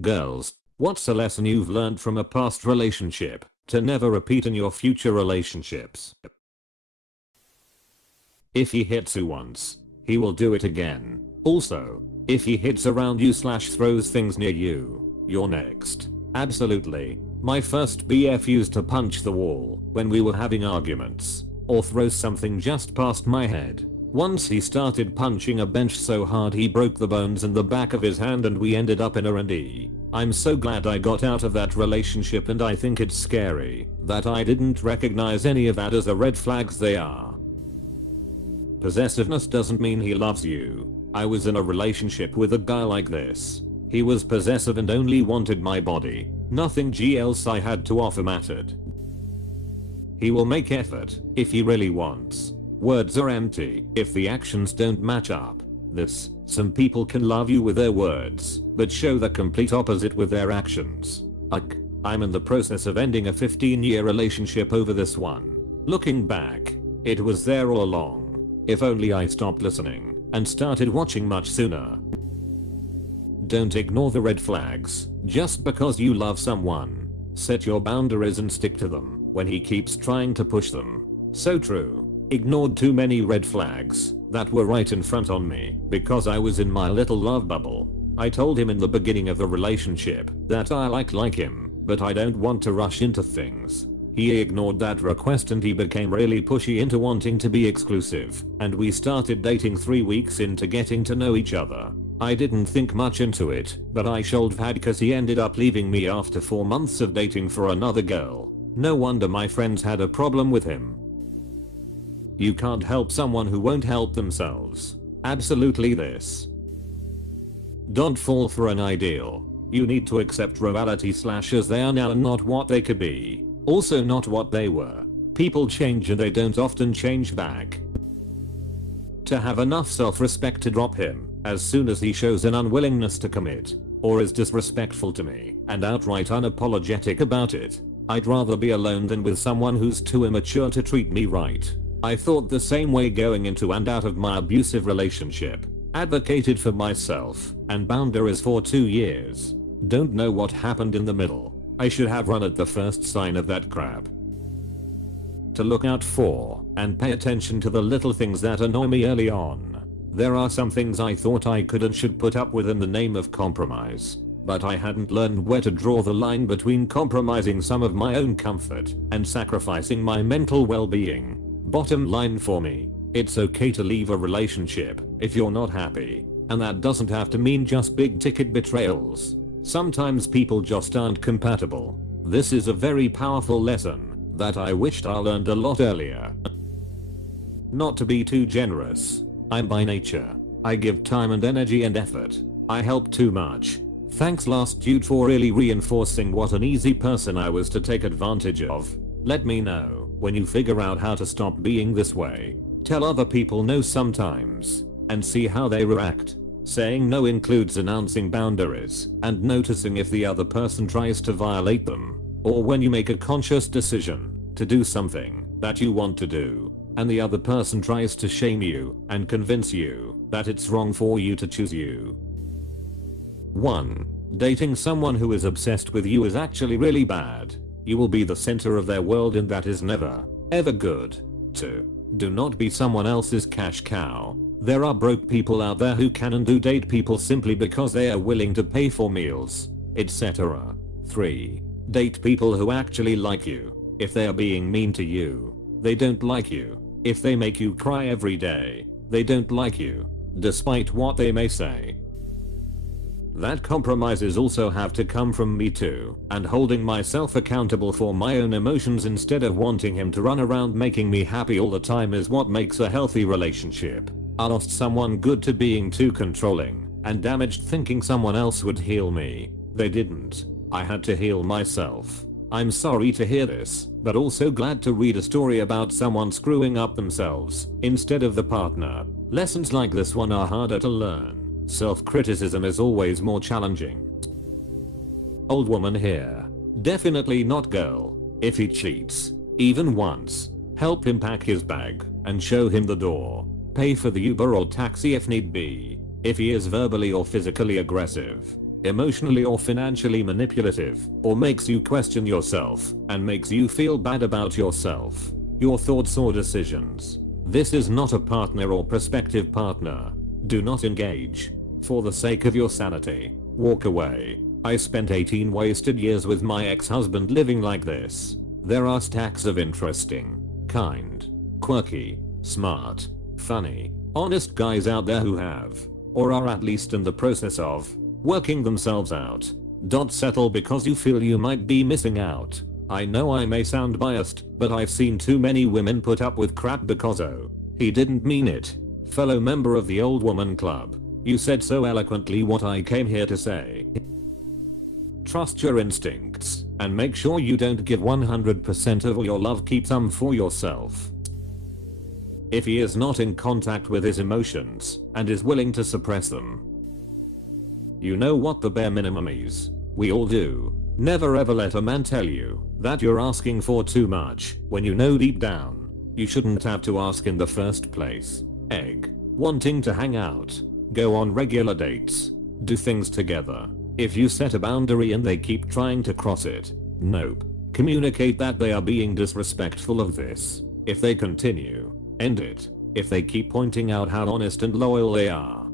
Girls, what's a lesson you've learned from a past relationship to never repeat in your future relationships? If he hits you once, he will do it again. Also, if he hits around you / throws things near you, you're next. Absolutely. My first BF used to punch the wall when we were having arguments, or throw something just past my head. Once he started punching a bench so hard he broke the bones in the back of his hand and we ended up in R&D. I'm so glad I got out of that relationship, and I think it's scary that I didn't recognize any of that as the red flags they are. Possessiveness doesn't mean he loves you. I was in a relationship with a guy like this. He was possessive and only wanted my body. Nothing else I had to offer mattered. He will make effort if he really wants. Words are empty if the actions don't match up. Some people can love you with their words, but show the complete opposite with their actions. I'm in the process of ending a 15-year relationship over this one. Looking back, it was there all along. If only I stopped listening and started watching much sooner. Don't ignore the red flags just because you love someone. Set your boundaries and stick to them when he keeps trying to push them. So true. Ignored too many red flags that were right in front on me because I was in my little love bubble. I told him in the beginning of the relationship that I like him, but I don't want to rush into things. He ignored that request and he became really pushy into wanting to be exclusive, and we started dating 3 weeks into getting to know each other. I didn't think much into it, but I should have cause he ended up leaving me after 4 months of dating for another girl. No wonder my friends had a problem with him. You can't help someone who won't help themselves. Absolutely this. Don't fall for an ideal. You need to accept reality / as they are now and not what they could be. Also not what they were. People change and they don't often change back. To have enough self-respect to drop him as soon as he shows an unwillingness to commit, or is disrespectful to me and outright unapologetic about it. I'd rather be alone than with someone who's too immature to treat me right. I thought the same way going into and out of my abusive relationship. Advocated for myself and boundaries for 2 years. Don't know what happened in the middle. I should have run at the first sign of that crap. To look out for and pay attention to the little things that annoy me early on. There are some things I thought I could and should put up with in the name of compromise, but I hadn't learned where to draw the line between compromising some of my own comfort and sacrificing my mental well-being. Bottom line for me, it's okay to leave a relationship if you're not happy, and that doesn't have to mean just big ticket betrayals. Sometimes people just aren't compatible. This is a very powerful lesson that I wished I learned a lot earlier. Not to be too generous. I'm by nature. I give time and energy and effort. I help too much. Thanks last dude for really reinforcing what an easy person I was to take advantage of. Let me know when you figure out how to stop being this way. Tell other people no sometimes and see how they react. Saying no includes announcing boundaries and noticing if the other person tries to violate them, or when you make a conscious decision to do something that you want to do and the other person tries to shame you and convince you that it's wrong for you to choose you. 1. Dating someone who is obsessed with you is actually really bad. You will be the center of their world and that is never, ever good. 2. Do not be someone else's cash cow. There are broke people out there who can and do date people simply because they are willing to pay for meals, etc. 3. Date people who actually like you. If they are being mean to you, they don't like you. If they make you cry every day, they don't like you, despite what they may say. That compromises also have to come from me too, and holding myself accountable for my own emotions instead of wanting him to run around making me happy all the time is what makes a healthy relationship. I lost someone good to being too controlling and damaged thinking someone else would heal me. They didn't. I had to heal myself. I'm sorry to hear this, but also glad to read a story about someone screwing up themselves instead of the partner. Lessons like this one are harder to learn. Self-criticism is always more challenging. Old woman here. Definitely not girl. If he cheats, even once, help him pack his bag and show him the door. Pay for the Uber or taxi if need be. If he is verbally or physically aggressive, emotionally or financially manipulative, or makes you question yourself and makes you feel bad about yourself, your thoughts or decisions. This is not a partner or prospective partner. Do not engage. For the sake of your sanity, walk away. I spent 18 wasted years with my ex-husband living like this. There are stacks of interesting, kind, quirky, smart, funny, honest guys out there who have, or are at least in the process of, working themselves out. Don't settle because you feel you might be missing out. I know I may sound biased, but I've seen too many women put up with crap because oh, he didn't mean it. Fellow member of the Old Woman Club, you said so eloquently what I came here to say. Trust your instincts, and make sure you don't give 100% of your love. Keep some for yourself. If he is not in contact with his emotions, and is willing to suppress them, you know what the bare minimum is. We all do. Never ever let a man tell you that you're asking for too much when you know deep down you shouldn't have to ask in the first place. Wanting to hang out, go on regular dates, do things together. If you set a boundary and they keep trying to cross it, nope. Communicate that they are being disrespectful of this. If they continue, end it. If they keep pointing out how honest and loyal they are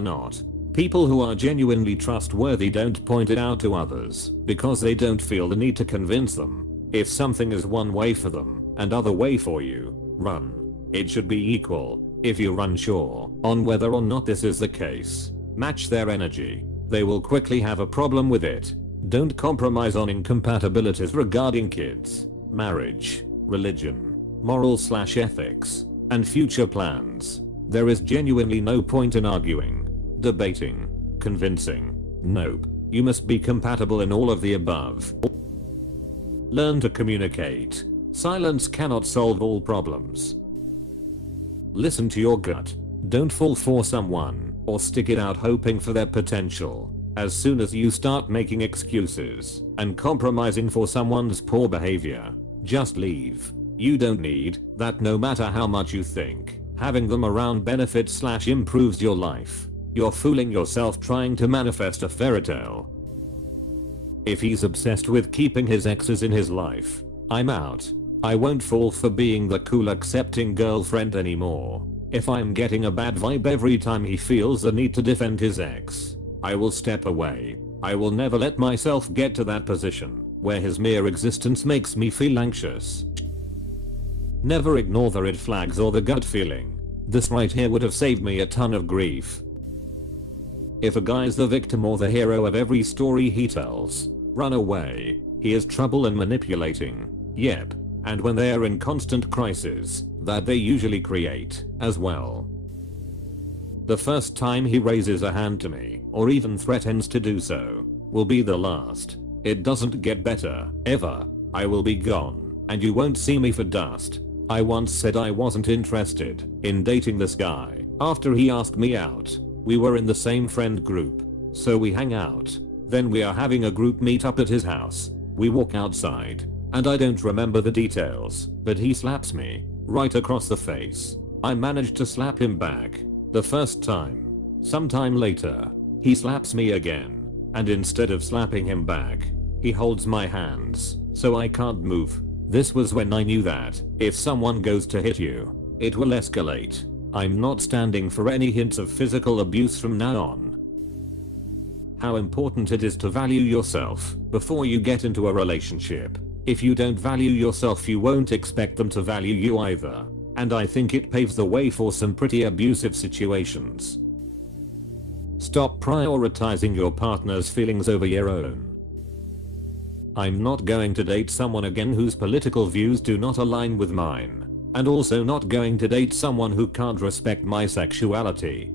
not. People who are genuinely trustworthy don't point it out to others because they don't feel the need to convince them. If something is one way for them and other way for you, run. It should be equal. If you're unsure on whether or not this is the case, match their energy. They will quickly have a problem with it. Don't compromise on incompatibilities regarding kids, marriage, religion, morals/ethics, and future plans. There is genuinely no point in arguing, debating, convincing. Nope. You must be compatible in all of the above. Learn to communicate. Silence cannot solve all problems. Listen to your gut. Don't fall for someone or stick it out hoping for their potential. As soon as you start making excuses and compromising for someone's poor behavior, just leave. You don't need that. No matter how much you think having them around benefits/improves your life, you're fooling yourself trying to manifest a fairy tale. If he's obsessed with keeping his exes in his life, I'm out. I won't fall for being the cool accepting girlfriend anymore. If I'm getting a bad vibe every time he feels the need to defend his ex, I will step away. I will never let myself get to that position where his mere existence makes me feel anxious. Never ignore the red flags or the gut feeling. This right here would have saved me a ton of grief. If a guy's the victim or the hero of every story he tells, run away. He is trouble and manipulating. Yep. And when they are in constant crisis, that they usually create, as well. The first time he raises a hand to me, or even threatens to do so, will be the last. It doesn't get better, ever. I will be gone, and you won't see me for dust. I once said I wasn't interested in dating this guy. After he asked me out, we were in the same friend group, so we hang out. Then we are having a group meetup at his house. We walk outside, and I don't remember the details, but he slaps me right across the face. I managed to slap him back the first time. Sometime later, he slaps me again, and instead of slapping him back, he holds my hands so I can't move. This was when I knew that if someone goes to hit you, it will escalate. I'm not standing for any hints of physical abuse from now on. How important it is to value yourself before you get into a relationship. If you don't value yourself, you won't expect them to value you either. And I think it paves the way for some pretty abusive situations. Stop prioritizing your partner's feelings over your own. I'm not going to date someone again whose political views do not align with mine. And also not going to date someone who can't respect my sexuality.